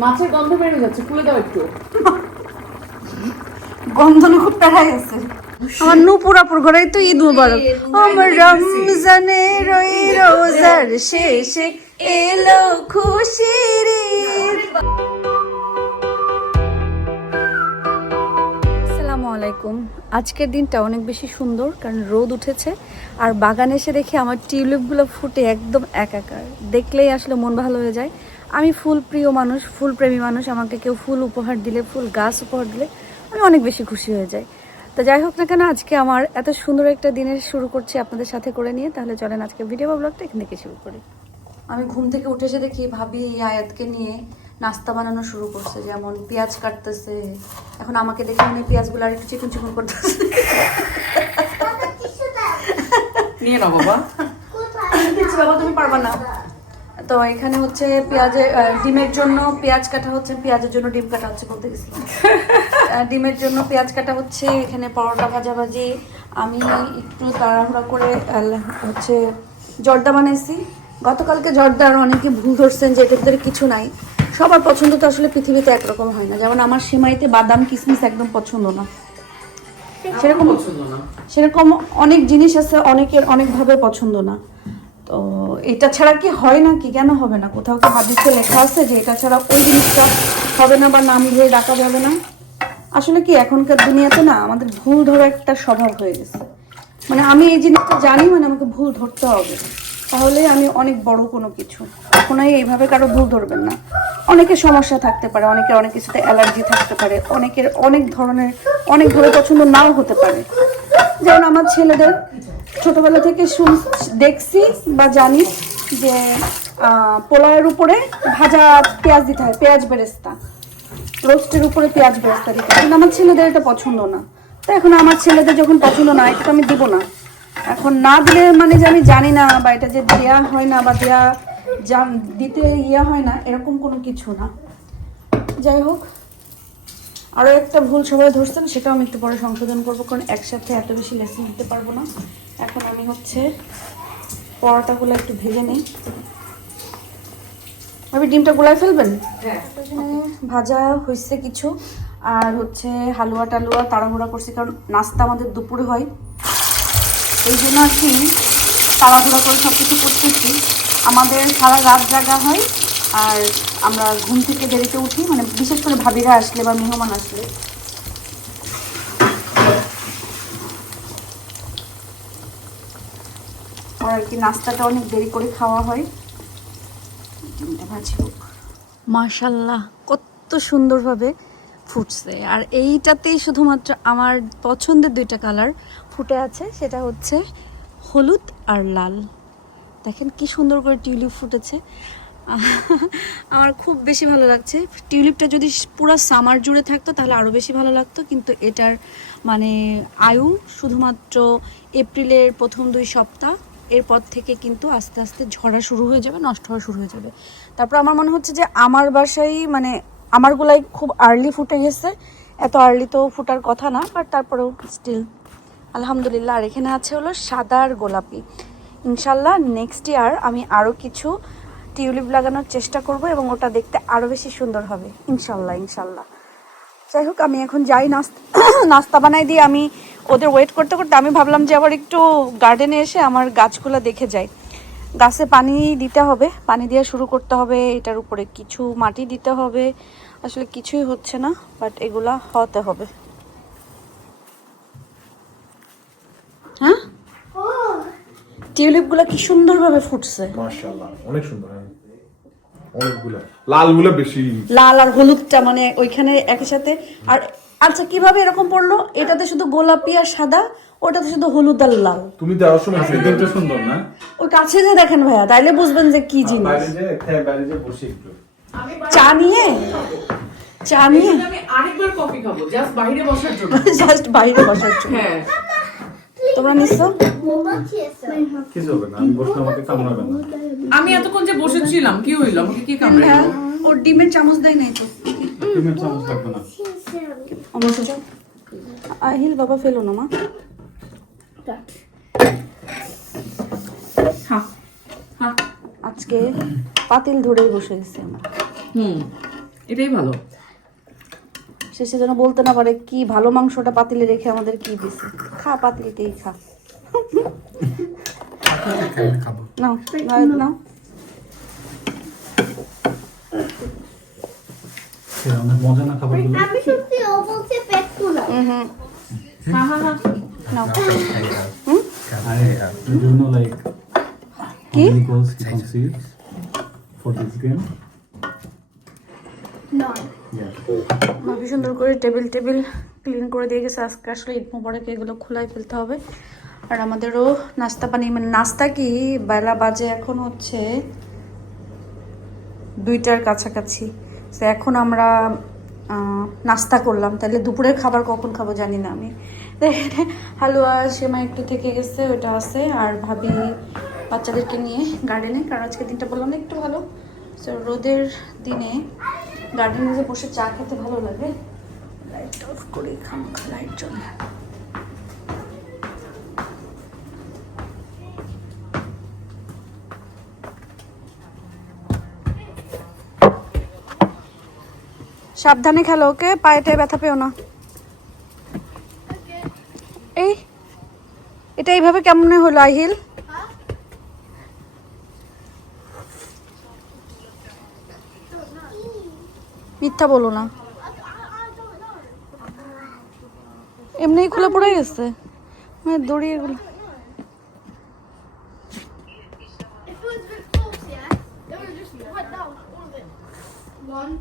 মাছের গন্ধ বের হয়ে যাচ্ছে, খুলে দাও একটু। গন্ধ না খুব প্যারা গেছে আমার নুপুরাপুর ঘরেই তো ঈদ মুবারক। আমার রমজানের ওই রোজার শেষে এলো খুশির ঈদ। আসসালামু আলাইকুম। আজকের দিনটা অনেক বেশি সুন্দর, কারণ রোদ উঠেছে আর বাগানে এসে দেখি আমার টিউলিপগুলো ফুটে একদম একাকার। দেখলেই আসলে মন ভালো হয়ে যায়। আমি ফুল প্রিয় মানুষ, ফুল প্রেমী মানুষ। আমাকে কেউ ফুল উপহার দিলে, ফুল গাছ উপহার দিলে আমি অনেক বেশি খুশি হয়ে যাই। তো যাই হোক না কেন, আজকে আমার এত সুন্দর একটা দিনের শুরু করছি আপনাদের সাথে করে নিয়ে। তাহলে চলেন আজকে ভিডিও বা ব্লগটা এখান থেকে শুরু করি। আমি ঘুম থেকে উঠে এসে দেখি ভাবি এই আয়াতকে নিয়ে নাস্তা বানানো শুরু করছে, যেমন পেঁয়াজ কাটতেছে। এখন আমাকে দেখে মনে পেঁয়াজগুলো আর একটু চিকন চিকন করতেছে। নিয়ে নাও বাবা। দিচ্ছি বাবা, তুমি পারবা না। তো এখানে হচ্ছে পেঁয়াজের ডিমের জন্য পেঁয়াজ কাটা হচ্ছে, পেঁয়াজের জন্য ডিম কাটা হচ্ছে বলতে গেছিলাম। ডিমের জন্য পেঁয়াজ কাটা হচ্ছে, এখানে পরোটা ভাজাভাজি। আমি একটু তাড়াহুড়া করে হচ্ছে জর্দা বানাইছি। গতকালকে জর্দা আর অনেকে ভুল ধরছেন যে এটার ভিতরে কিছু নাই। সবার পছন্দ তো আসলে পৃথিবীতে একরকম হয় না। যেমন আমার সেমাইতে বাদাম কিশমিশ একদম পছন্দ না, সেরকম অনেক জিনিস আছে অনেকের অনেকভাবে পছন্দ না। তো এটা ছাড়া কি হয় না? কি কেন হবে না? কোথাও কি হাদিসে লেখা আছে যে এটা ছাড়া ওই জিনিসটা হবে না বা নাম ধরে ডাকা যাবে না? আসলে কি এখনকার দুনিয়াতে না আমাদের ভুল ধরা একটা স্বভাব হয়ে গেছে। মানে আমি এই জিনিসটা জানি, মানে আমাকে ভুল ধরতে হবে, তাহলে আমি অনেক বড় কোনো কিছু। কখনোই এইভাবে কারো ভুল ধরবেন না। অনেকের সমস্যা থাকতে পারে, অনেকের অনেক কিছুতে অ্যালার্জি থাকতে পারে, অনেকের অনেক ধরনের অনেকভাবে পছন্দ নাও হতে পারে। যেমন আমার ছেলেদের ছোটবেলা থেকে দেখছি বা জানি যে পোলাওয়ের উপরে ভাজা পেঁয়াজ দিতে হয়, পেঁয়াজ বেরেস্তা, রোস্টের উপরে পেঁয়াজ বেরেস্তা দিতে হয়। কিন্তু আমার ছেলেদের এটা পছন্দ না। তো এখন আমার ছেলেদের যখন পছন্দ না, এটা তো আমি দিব না। এখন না দিলে মানে যে আমি জানি না, বা এটা যে দেয়া হয় না বা দিতে ইয়া হয় না, এরকম কোনো কিছু না। যাই হোক, আরও একটা ভুল সবাই ধরছেন, সেটাও আমি একটু পরে সংশোধন করবো, কারণ একসাথে এত বেশি লেসন দিতে পারবো না। এখন আমি হচ্ছে পরোটাগুলো একটু ভেজে নিই। আমি ডিমটা গুলাই ফেলবেন। ভাজা হয়েছে কিছু, আর হচ্ছে হালুয়া টালুয়া তাড়াহুড়া করছি, কারণ নাস্তা আমাদের দুপুরে হয়, এই জন্য আর কি তাড়াহুড়া করে সব কিছু করতেছি। আমাদের সারা রাত জাগা হয়, আর আমরা ঘুম থেকে দেরিতে উঠি, মানে বিশেষ করে ভাবিরা আসলে বা মেহমান আসলে। আর কি নাস্তাটা অনেক দেরি করে খাওয়া হয়। ডিমটা ভাজি হোক। মাশাল্লাহ, কত সুন্দরভাবে ফুটছে। আর এইটাতেই শুধুমাত্র আমার পছন্দের দুইটা কালার ফুটে আছে, সেটা হচ্ছে হলুদ আর লাল। দেখেন কি সুন্দর করে টিউলিপ ফুটেছে। আমার খুব বেশি ভালো লাগছে। টিউলিপটা যদি পুরো সামার জুড়ে থাকতো তাহলে আরও বেশি ভালো লাগতো, কিন্তু এটার মানে আয়ু শুধুমাত্র এপ্রিলের প্রথম 2 সপ্তাহ। এরপর থেকে কিন্তু আস্তে আস্তে ঝরা শুরু হয়ে যাবে, নষ্ট হওয়া শুরু হয়ে যাবে। তারপর আমার মনে হচ্ছে যে আমার বাসায় মানে আমারগুলাই খুব আর্লি ফুটে গেছে। এত আর্লি তো ফুটার কথা না, বাট তারপরেও স্টিল আলহামদুলিল্লাহ। আর এখানে আছে হলো সাদা আর গোলাপি। ইনশাল্লাহ নেক্সট ইয়ার আমি আরও কিছু টিউলিপ লাগানোর চেষ্টা করব, এবং ওটা দেখতে আরও বেশি সুন্দর হবে ইনশাল্লাহ ইনশাল্লাহ। যাই হোক, আমি এখন যাই নাস্তা বানাই দিয়ে। আমি ওদের ওয়েট করতে করতে আমি ভাবলাম যে আবার একটু গার্ডেনে এসে আমার গাছগুলো দেখে যাই। গাছে পানি দিতে হবে, পানি দিয়ে শুরু করতে হবে। এটার উপরে কিছু মাটি দিতে হবে, আসলে কিছুই হচ্ছে না, বাট এগুলা হতে হবে। হ্যাঁ, টিউলিপগুলো কি সুন্দরভাবে ফুটছে, মাশাআল্লাহ, অনেক সুন্দর। অনেকগুলো লালগুলো বেশি, লাল আর হলুদটা মানে ওইখানে একই সাথে। আর আচ্ছা, কিভাবে এরকম পড়লো? এটাতে শুধু গোলাপি আর সাদা, ওটাতে শুধু হলুদ আর লাল। তুমি দেওয়ার সময় এটা সুন্দর না? ওই কাছে যে দেখেন ভাইয়া, তাইলে বুঝবেন যে কি জিনিস। বাইরে যে বসে একটু চা নিয়ে আমি আরেকবার কফি খাবো, জাস্ট বাইরে বসার জন্য। জাস্ট বাইরে বসার জন্য। হ্যাঁ, তোমরা নিছো? কিছু হবে না, আমি বসলে আমাকে কামড়াবে না। আমি এতক্ষণ যে বসেছিলাম কি হইলো? আমাকে কি কামড়ে হ্যাঁ, দিল? ওর ডিমের চামচ দেয় নাই তো। ডিমের চামচ লাগবে না। আহিল বাবা ফেলো না মা। হ্যাঁ হ্যাঁ, আজকে পাতিল ধরেই বসে গেছি আমরা। এটাই ভালো। শেষে যেন বলতে না পারে কি ভালো মাংসটা পাতিলে রেখে আমাদের কি দিছে। খা পাতিলেতেই খা। খাবো নাও নাও। অনেক মজা না খাবারগুলো। আমি সত্যি ও বলছে পেট ফুলা। হ্যাঁ হ্যাঁ হ্যাঁ। নাও। I do know like how কি? many goals you concede for this game. নয়। Yeah. ভাবি সুন্দর করে টেবিল ক্লিন করে দিয়ে গেছে। আজকে আসলে ঈদ মোবারকে এগুলো খোলাই ফেলতে হবে। আর আমাদেরও নাস্তা পানি, মানে নাস্তা কি, বেলা বাজে এখন হচ্ছে 2টার কাছাকাছি। তো এখন আমরা নাস্তা করলাম, তাহলে দুপুরের খাবার কখন খাবো জানি না আমি। হালুয়া সেমাই একটু থেকে গেছে, ওটা আছে। আর ভাবি বাচ্চাদেরকে নিয়ে গার্ডেনে, কারণ আজকে দিনটা বললাম না একটু ভালো। তো রোদের দিনে গার্ডেনে যে বসে চা খেতে ভালো লাগে। লাইট অফ করে খামখা লাইট জ্বলে। সাবধানে খেলো, ওকে? পায়েটায় ব্যথা পেও না। এই এটা এইভাবে কেমনে হলো আহিল? মিথ্যা বলো না, এমনিই খুলে পড়ে গেছে, মানে দড়ি এগুলো। If it was a bit close, yeah, it would just went down, all of it. One.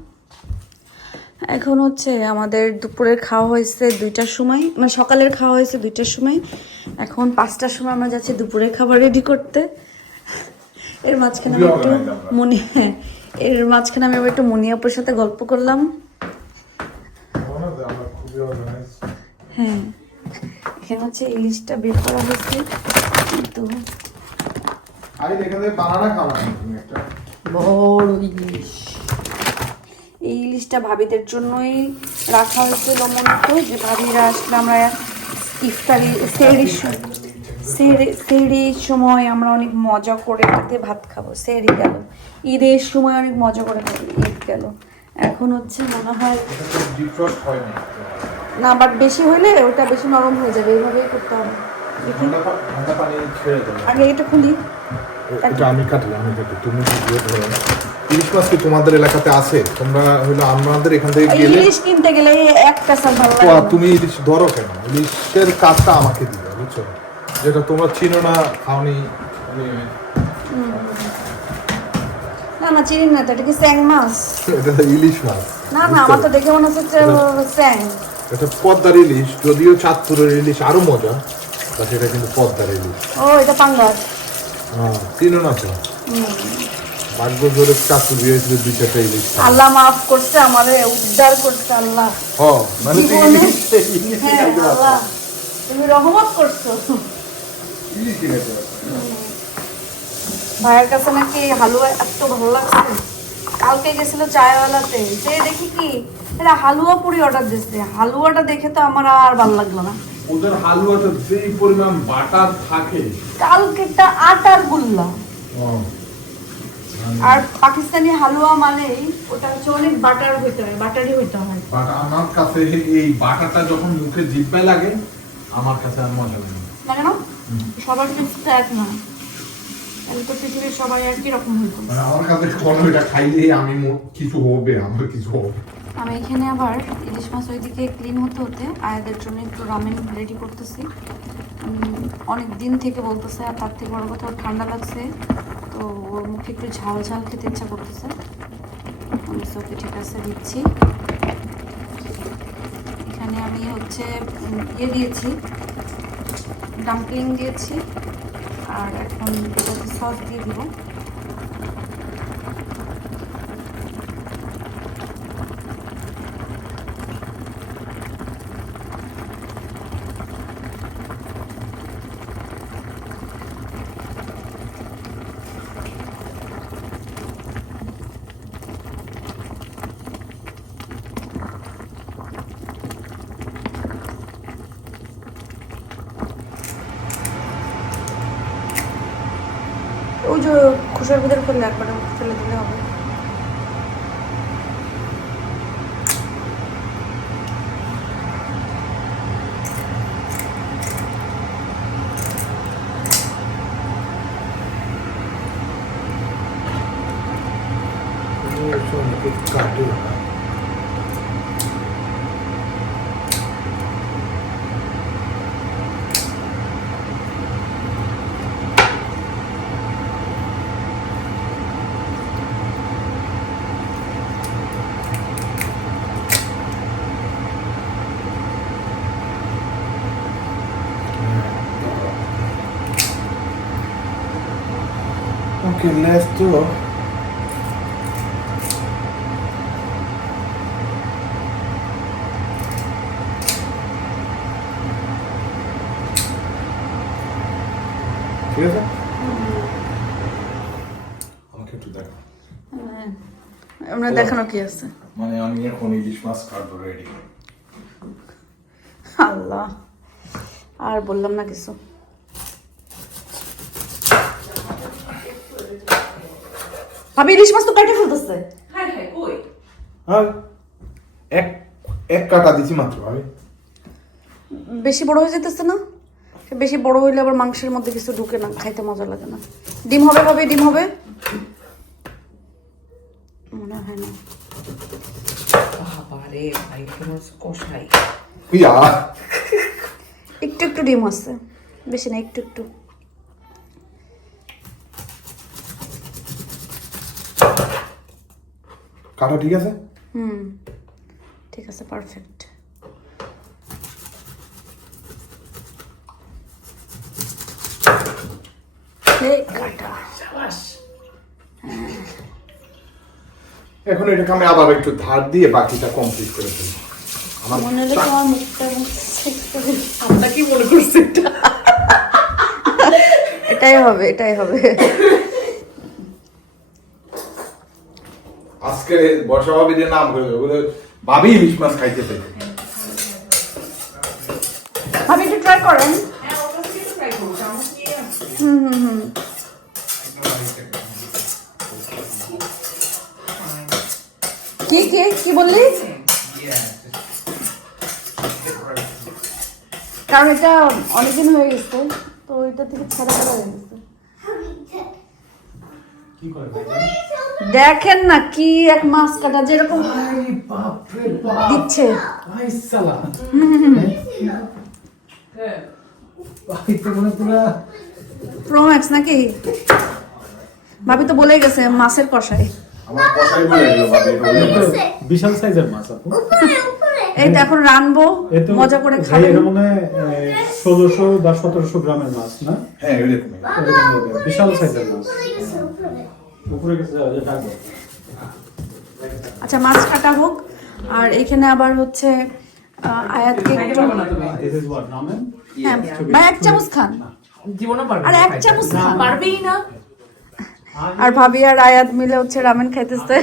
এখন হচ্ছে আমাদের দুপুরের খাওয়া হয়েছে 2টার সময়, মানে সকালের খাওয়া হয়েছে 2টার সময়। এখন 5টার সময় আমরা যাচ্ছি দুপুরের খাবার রেডি করতে। এর মাঝখানে আমি একটু এর মাঝখানে আমি একটু মুনিয়াপুর সাথে গল্প করলাম। হ্যাঁ, এখানে হচ্ছে ইলিশটা বের করা হয়েছে, কিন্তু বড় ইলিশ। এই ইলিশটা ভাবিদের জন্যই রাখা হয়েছিল মূলত, যে ভাবিরা আসলে আমরা ইফতারি সেহরির সময় আমরা অনেক মজা করে এটাতে ভাত খাবো। সেহরি গেল, ঈদের সময় অনেক মজা করে খাবো, ঈদ গেল। এখন হচ্ছে মনে হয় না, বাট বেশি হইলে ওটা বেশি নরম হয়ে যাবে, এইভাবেই করতে হবে। আগে এটা খুলি। এটা আমি কাটি। তুমি ইলিশ মাছ কি তোমাদের এলাকাতে আছে? তোমরা হলো আমাদের এখান থেকে গেলে ইলিশ কিনতে গেলে একটা সাল ভালো তো লাগে। তুমি ইলিশ ধরো কেন? ইলিশের কাজটা আমাকে দিবে, বুঝছো? যেটা তোমরা চিনো না, খাওনি। না না, চিনি না তো, এটা কি স্যাং মাছ? এটা তো ইলিশ মাছ। না না, আমার তো দেখে মনে হচ্ছে স্যাং। এটা পদ্মার ইলিশ, যদিও চাঁদপুরের ইলিশ আরো মজা, বাট এটা কিন্তু পদ্মার ইলিশ। ও, এটা পাঙ্গাস। চিনো না তো? ভাগ্য ধরে চাঁদপুর দিয়েছিল 2-4টা ইলিশ। আল্লাহ মাফ করছে, আমাদের উদ্ধার করছে আল্লাহ। মানে হ্যাঁ আল্লাহ, তুমি রহমত করছো। ভাইয়ের কাছে নাকি হালুয়া এত ভালো লাগছে। কালকে গেছিল চায়ওয়ালাতে, যে দেখি কি এরা হালুয়া পুরি অর্ডার দিচ্ছে। হালুয়াটা দেখে তো আমার আর ভালো লাগলো না। ওদের হালুয়াতে যেই পরিমাণ বাটার থাকে, কালকেটা আটার গুল্লা। আর পাকিস্তানি হালুয়া মানেই ওটা হচ্ছে অনেক বাটার হইতে হয়, বাটারই হইতে হয়। বাট আমার কাছে এই বাটারটা যখন মুখে জিভে লাগে, আমার কাছে আর মজা লাগে না। লাগে না? সবার টেস্ট এক না, তাহলে তো পৃথিবীর সবাই একই রকম হইতো। মানে আমার কাছে কোনো এটা খাইলেই আমি কিছু হবে, আমার কিছু হবে। আমি এখানে আবার ইলিশ মাছ ওইদিকে ক্লিন হতে হতে আয়াদের জন্য একটু রামেন রেডি করতেছি। অনেক দিন থেকে বলতেছে, আর তার থেকে বড় কথা ওর ঠান্ডা লাগছে, তো ওর মুখে একটু ঝাল ঝাল খেতে ইচ্ছা করতেছে। আমি ওকে ঠিক আছে দিচ্ছি। এখানে আমি হচ্ছে ইয়ে দিয়েছি, ডাম্পলিং দিয়েছি, আর এখন সস দিয়ে দিব। ওই যে খুশার ভিতরে ফেললে একবারে ফেলে দিলে হবে। কাটে না। Ok, let's do. ঠিক আছে আমাকে একটু দেখা আমরা দেখানো কি আছে? মানে আমি এখন ইলিশ মাছ কাটবো রেডি আল্লাহ, আর বললাম না কিছু। ভাবি ইলিশ মাছ তো কেটে ফেলতেছে। হ্যাঁ হ্যাঁ কই আর এক এক কাটা দিছি মাত্র আমি বেশি বড় হয়ে যেতেছে না? বেশি বড় হইলে আবার মাংসের মধ্যে কিছু ঢুকে না, খাইতে মজা লাগে না। ডিম হবে ভাবে, ডিম হবে মনে হয় না। বাবারে ভাই কেমন কষাই ইয়া একটু একটু ডিম আছে, বেশি না, একটু একটু। কাটা ঠিক আছে ঠিক আছে, পারফেক্ট। কাটা শাবাশ এখন এটাকে আমি আবার একটু ধার দিয়ে বাকিটা কমপ্লিট করে ফেলবো আমার মনে হলো তোমার মুখটা আপনার কি মনে করছে এটা এটাই হবে, এটাই হবে। আজকে বর্ষা ভাবিদের নাম হয়ে যাবে ভাবি ইলিশ মাছ খাইতে পেরে ভাবি একটু ট্রাই করেন। হ্যাঁ ওটা থেকে তো ট্রাই করব চামচ নিয়ে আসছি কি কি কি বললি? কারণ এটা অনেকদিন হয়ে গেছে, তো ওইটা থেকে ছাড়া ছাড়া হয়ে গেছে। কি করে ভাই? দেখেন না কি এক মাছ কাটা যেরকম আরে বাপ রে বাপ, দিচ্ছে। ভাই সালা হ্যাঁ ভাই তো মনে পুরা প্রোম্যাক্স নাকি? ভাবি তো বলেই গেছে মাছের কষাই। আমার কষাই বলে গেল ভাবি এটা বলে এটা তো বিশাল সাইজের মাছ আপু। এই তো এখন রানবো, এ তো মজা করে ভাই খাবেন। এটা মনে হয় 1600 বা 1700 গ্রামের মাছ না? হ্যাঁ এরকমই এরকম হবে, বিশাল সাইজের মাছ। উপরে গেছে যা টাকা। আচ্ছা মাছ কাটা হোক, আর এখানে আবার হচ্ছে আয়াতকে খাইতে একটু, পারবো না তুমি This is what ramen? হ্যাঁ ভাই এক চামচ খান। জীবনে পারবে আর না এক খাইতে। চামচ না, খান। পারবেই না আর ভাবি আর আয়াত মিলে হচ্ছে রামেন খাইতেছে।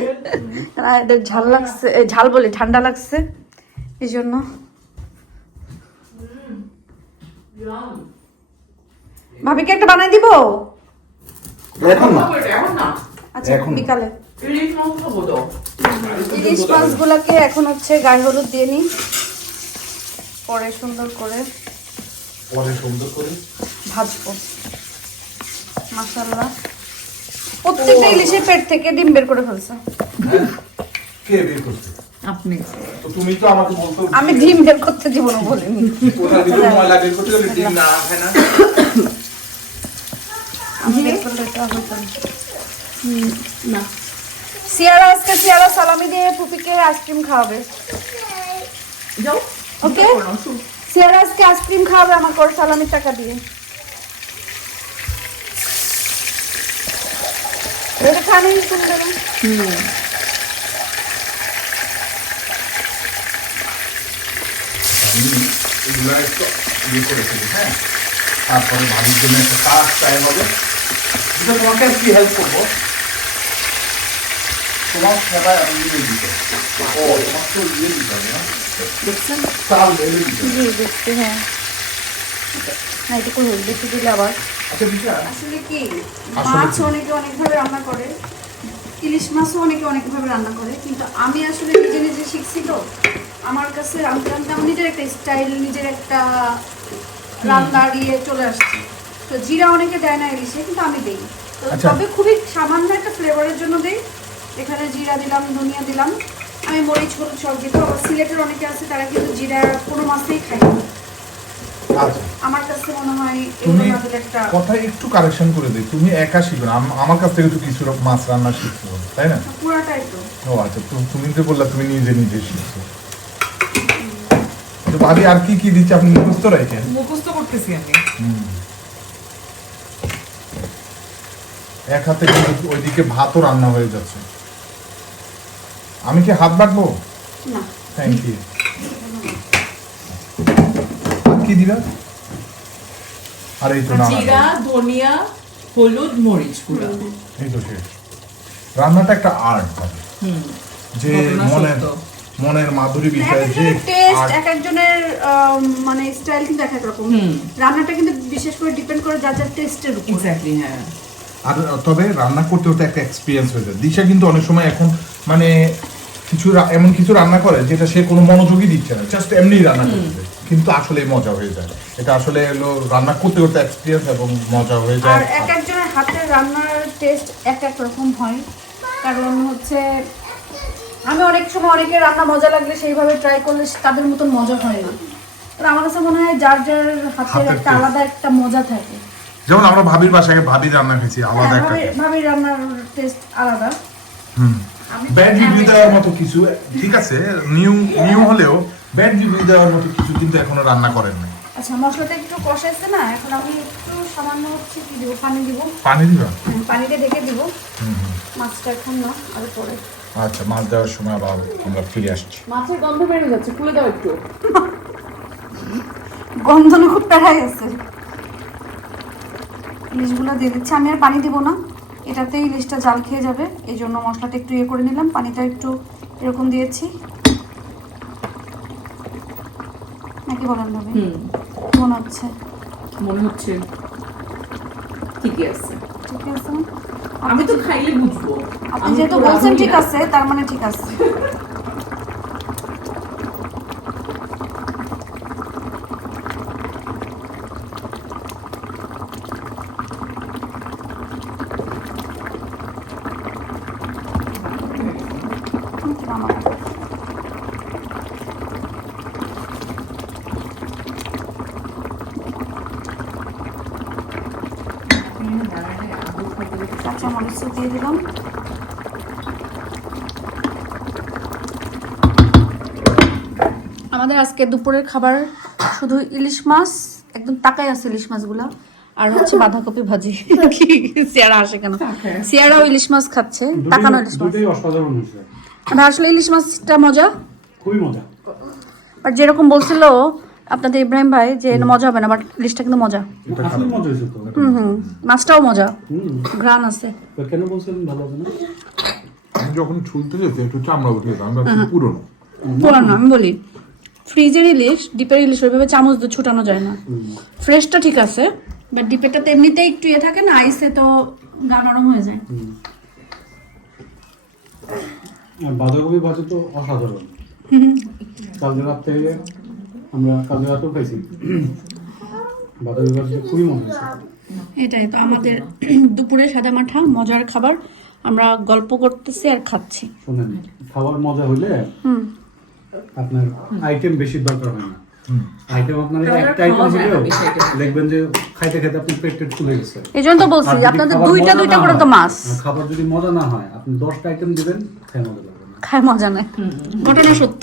আর আয়াতের ঝাল লাগছে, ঝাল বলি ঠান্ডা লাগছে এই জন্য। ভাবিকে একটা বানাই দিব। এখন না এখন না আচ্ছা এখন। বিকালে ইলিশ মাছ খাবো তো ইলিশ মাছগুলোকে এখন হচ্ছে গায়ে হলুদ দিয়ে নিই, পরে সুন্দর করে পরে সুন্দর করে ভাজবো। মাশাআল্লাহ, প্রত্যেকটা ইলিশের পেট থেকে ডিম বের করে ফেলছে। কে বের করছে আপনি তো তুমি তো আমাকে বলতো আমি ডিম বের করতে জীবনে বলিনি। কোথা থেকে ময়লা বের করতে গেলে ডিম না খায় না আমি বের করলে এটা হতো না। সিয়ারা আজকে সিয়ারা সালামি দিয়ে পুপিকে আইসক্রিম খাওয়াবে। যাও ওকে, সিয়ারা আজকে আইসক্রিম খাওয়াবে আমাকে ওর সালামির টাকা দিয়ে। এটা খানে শুনে দেবেন। এগুলো একটু ইয়ে করে ফেলি হ্যাঁ তারপরে ভাবির জন্য একটা কাজ চাই হবে যেটা তোমাকে কি হেল্প করবো তোমার সবাই আমি দিয়ে দিতে ও তোমার তো দিয়ে দিতে হবে না দেখছেন? চাল ঢেলে দিতে হবে। জি দেখছি, হ্যাঁ হ্যাঁ এটা করে বেশি দিলে আবার। আচ্ছা বিষয় আসলে কি আসলে মাছ কি? অনেকে অনেকভাবে রান্না করে, ইলিশ মাছও অনেকে অনেকভাবে রান্না করে, কিন্তু আমি আসলে নিজে নিজে শিখছি তো। আমার কাছে রান্না রান্না আমার নিজের একটা স্টাইল, নিজের একটা রান্না দিয়ে চলে আসছে। তো জিরা অনেকে দেয় না ইলিশে, কিন্তু আমি দিই। তো আচ্ছা। তবে খুবই সামান্য একটা ফ্লেভারের জন্য দিই, এখানে জিরা দিলাম, ধনিয়া দিলাম। আমি মরিচ হলুদ সব দিব। আবার সিলেটের অনেকে আছে তারা কিন্তু জিরা কোনো মাছেই খায় না। আচ্ছা আমার কাছে মনে হয় তুমি এগুলো না দিলে একটা কথা একটু কারেকশন করে দিই, তুমি একা শিখবে না, আমার কাছ থেকে তো কিছু মাছ রান্না শিখতে হবে, তাই না? পুরাটাই তো। ও আচ্ছা, তুমি তো বললা তুমি নিজে নিজে শিখছো। তো ভাবি আর কি কি দিচ্ছে আপনি মুখস্থ রাখেন? মুখস্থ করতেছি আমি। এক হাতে কিন্তু ওইদিকে ভাতও রান্না হয়ে যাচ্ছে। আমি কি হাত বাটবো? না। Thank you. আর কি দিবা? আর এই তো না, জিরা, ধনিয়া, হলুদ, মরিচ গুঁড়া। এই তো শেষ। রান্নাটা একটা আর্ট হবে, যে ঘটনা মনের সত্য। মনের মাধুরী এক বিষয় যে একজনের টেস্ট, art। এক একজনের মানে স্টাইল কিন্তু এক এক রকম। রান্নাটা কিন্তু বিশেষ করে ডিপেন্ড করে যার যার টেস্টের উপর। এক্স্যাক্টলি, হ্যাঁ। আর তবে রান্না করতে করতে একটা এক্সপিরিয়েন্স হয়ে যায়। দিশা কিন্তু অনেক সময় এখন মানে এমন কিছু রান্না করে যেটা সে কোনো মনোযোগই দিচ্ছে না, জাস্ট এমনি রান্না করতে, কিন্তু আসলে মজা হয়ে যায়। এটা আসলে হলো রান্না করতে করতে এক্সপিরিয়েন্স এবং মজা হয়ে আর যায়। এক একজনের হাতের রান্নার টেস্ট এক এক রকম হয়। কারণ হচ্ছে আমি অনেক সময় অনেকের রান্না মজা লাগলে সেইভাবে ট্রাই করলে তাদের মতন মজা হয় না। তো আমার কাছে মনে হয় যার যার হাতের একটা taste। আলাদা একটা মজা থাকে। যেমন আমরা ভাবির বাসায় ভাবি রান্না খেয়েছি, আলাদা একটা ভাবির রান্নার টেস্ট আলাদা। ব্যাড রিভিউ দেওয়ার মতো কিছু, ঠিক আছে, নিউ হলেও ব্যাড রিভিউ দেওয়ার মতো কিছু কিন্তু এখনো রান্না করেন না। আচ্ছা, মশলাটা একটু কষাইছে না, এখন আমি একটু সামান্য হচ্ছে কি দিব, পানি দিব। পানি দিবা? পানিতে ঢেকে দিব। মাছটা এখন না, আর পরে। আচ্ছা, মাছ দেওয়ার সময় আবার আমরা ফিরে আসছি। মাছের গন্ধ বেড়ে যাচ্ছে, খুলে দাও একটু। গন্ধ না খুব পেড়াই আছে। ইলিশগুলো দিয়ে দিচ্ছি, আমি আর পানি দিব না, এটাতেই ইলিশটা জাল খেয়ে যাবে। এই জন্য মশলাটা একটু ইয়ে করে নিলাম, পানিটা একটু এরকম দিয়েছি। নাকি বলেন ভাবি? মনে হচ্ছে মনে হচ্ছে ঠিকই আছে। ঠিক আছে না? আমি তো খাইলে বুঝবো। আপনি যেহেতু বলছেন ঠিক আছে, তার মানে ঠিক আছে। কাঁচা মরিচ দিয়ে দিলাম। আমাদের আজকে দুপুরের খাবার শুধু ইলিশ মাছ, একদম তাকাই আছে ইলিশ মাছগুলা, আর হচ্ছে বাঁধাকপি ভাজি। কি সিয়ারা আসে কেন? সিয়ারাও ইলিশ মাছ খাচ্ছে, তাকানো ইলিশ মাছ। দুটোই অসাধারণ হয়েছে, আর আসলে ইলিশ মাছটা মজা, খুবই মজা। আর যেরকম বলছিল আপনাদের ইব্রাহিম ভাই যে মজা হবে না, বাট ইলিশটা কিন্তু মজা। আসলে মজা হয়েছে তো। মাছটাও মজা, ঘ্রাণ আছে। তো কেন বলছেন ভালো হবে না? আমি যখন ছুলতে যেতে একটু চামড়া উঠে যেত, আমি ভাবছি পুরনো। পুরানো, আমি বলি ফ্রিজের ইলিশ, ডিপের ইলিশ ওইভাবে চামচ দিয়ে ছুটানো যায় না। ফ্রেশটা ঠিক আছে, বাট ডিপেরটা তো এমনিতেই একটু ইয়ে থাকে না, আইসে তো গা নরম হয়ে যায়। আর বাঁধাকপি ভাজি তো অসাধারণ। কালকে রাত থেকে আমরা কালকে রাতেও খাইছি। বাঁধাকপি ভাজি খুবই মজা হয়েছে। এটাই তো আমাদের দুপুরে সাদা মাঠা মজার খাবার, আমরা গল্প করতেছি আর খাচ্ছি। শোনেন, খাবার মজা হইলে আপনার আইটেম বেশি দরকার হয় না। আইটেম আপনার একটা আইটেম হলেও দেখবেন যে খাইতে খাইতে আপনি পেট ফুলে গেছে। এই জন্য তো বলছি আপনাদের দুইটা করে তো মাছ। খাবার যদি মজা না হয়, আপনি 10টা আইটেম দিবেন, খাই মজা লাগবে না। খায় মজা নেই, ঘটনা সত্য।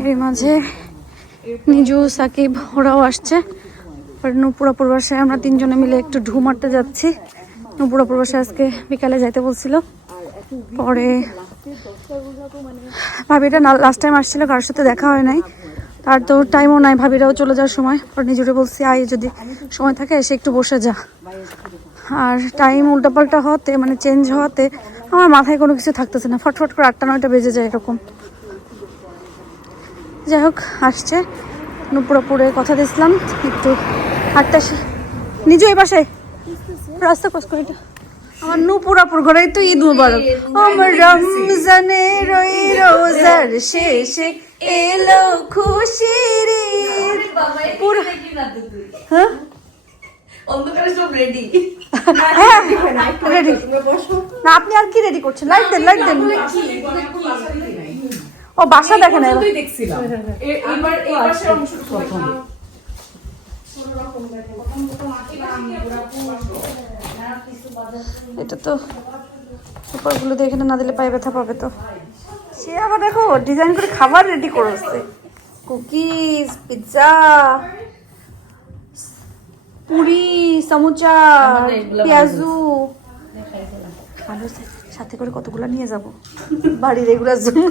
এর মাঝে নিজু, সাকিব ওরাও আসছে। আর নুপুরাপুর বাসায় আমরা তিনজনে মিলে একটু ঢু মারতে যাচ্ছি। নুপুরাপুর বাসায় আজকে বিকালে যাইতে বলছিল, পরে ভাবিটা লাস্ট টাইম আসছিল, কারোর সাথে দেখা হয় নাই, তার তো টাইমও নাই, ভাবিরাও চলে যাওয়ার সময়। পর নিজেরে বলছি আয়, যদি সময় থাকে এসে একটু বসে যা। আর টাইম উল্টাপাল্টা হওয়াতে, মানে চেঞ্জ হওয়াতে আমার মাথায় কোনো কিছু থাকতেছে না, ফটফট করে 8টা 9টা বেজে যায় এরকম। যাই হোক, আসছে নুপুরাপুরে, কথা দিয়েছিলাম একটু হাঁটতে। নিজে এই পাশে রাস্তা ক্রস করে, এটা আমার নুপুরাপুর ঘরে তো ঈদ মুবারক। আমার রমজানের ওই রোজার শেষে এলো খুশির ঈদ। পুরো হ্যাঁ, অন্ধকারে সব রেডি। হ্যাঁ রেডি না, আপনি আর কি রেডি করছেন? লাইট দেন, লাইট দেন। ও বাসা দেখেন এবার। তুই দেখছিলাম এবার এই পাশের অংশটুকু প্রথম এটা তো উপরগুলো দিয়ে এখানে না দিলে পায়ে ব্যথা পাবে তো। সে আবার দেখো ডিজাইন করে খাবার রেডি করেছে, কুকিজ, পিৎজা, পুরি, সমুচা, পেঁয়াজু। ভালো, সাথে করে কতগুলো নিয়ে যাব বাড়ির এগুলোর জন্য।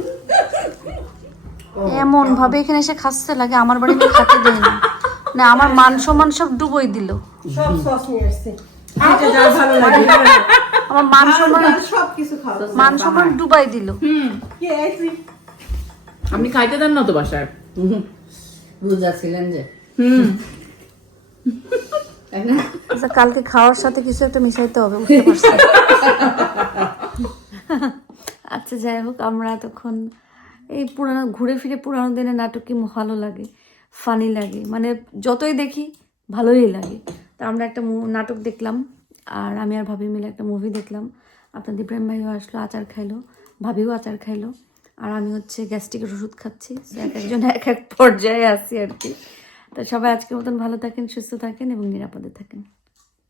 এমন ভাবে এখানে এসে খাচ্ছে লাগে আমার বাড়ি আমি খাতে দেয় না, না আমার মান সম্মান সব ডুবোই দিল। সব সস নিয়ে আসছে, এটা যা ভালো লাগে আমার মান সম্মান সব কিছু খাও। মান সম্মান ডুবাই দিল। কি আইছি আপনি খাইতে দেন না তো বাসায়? বুঝাছিলেন যে আচ্ছা, কালকে খাওয়ার সাথে কিছু একটা মিশাইতে হবে, বুঝতে পারছি। আচ্ছা যাই হোক, আমরা এতক্ষণ এই পুরানো ঘুরে ফিরে পুরানো দিনের নাটক কি ভালো লাগে, ফানি লাগে, মানে যতই দেখি ভালোই লাগে। তা আমরা একটা নাটক দেখলাম, আর আমি আর ভাবি মিলে একটা মুভি দেখলাম। আপনাদের ইব্রাহিম ভাইও আসলো, আচার খাইলো, ভাবিও আচার খাইলো, আর আমি হচ্ছে গ্যাস্ট্রিকের ওষুধ খাচ্ছি। এক একজন এক এক পর্যায়ে আছি আর কি। তো সবাই আজকের মতন ভালো থাকেন, সুস্থ থাকেন এবং নিরাপদে থাকেন।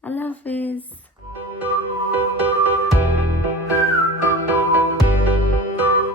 আল্লাহ হাফিজ।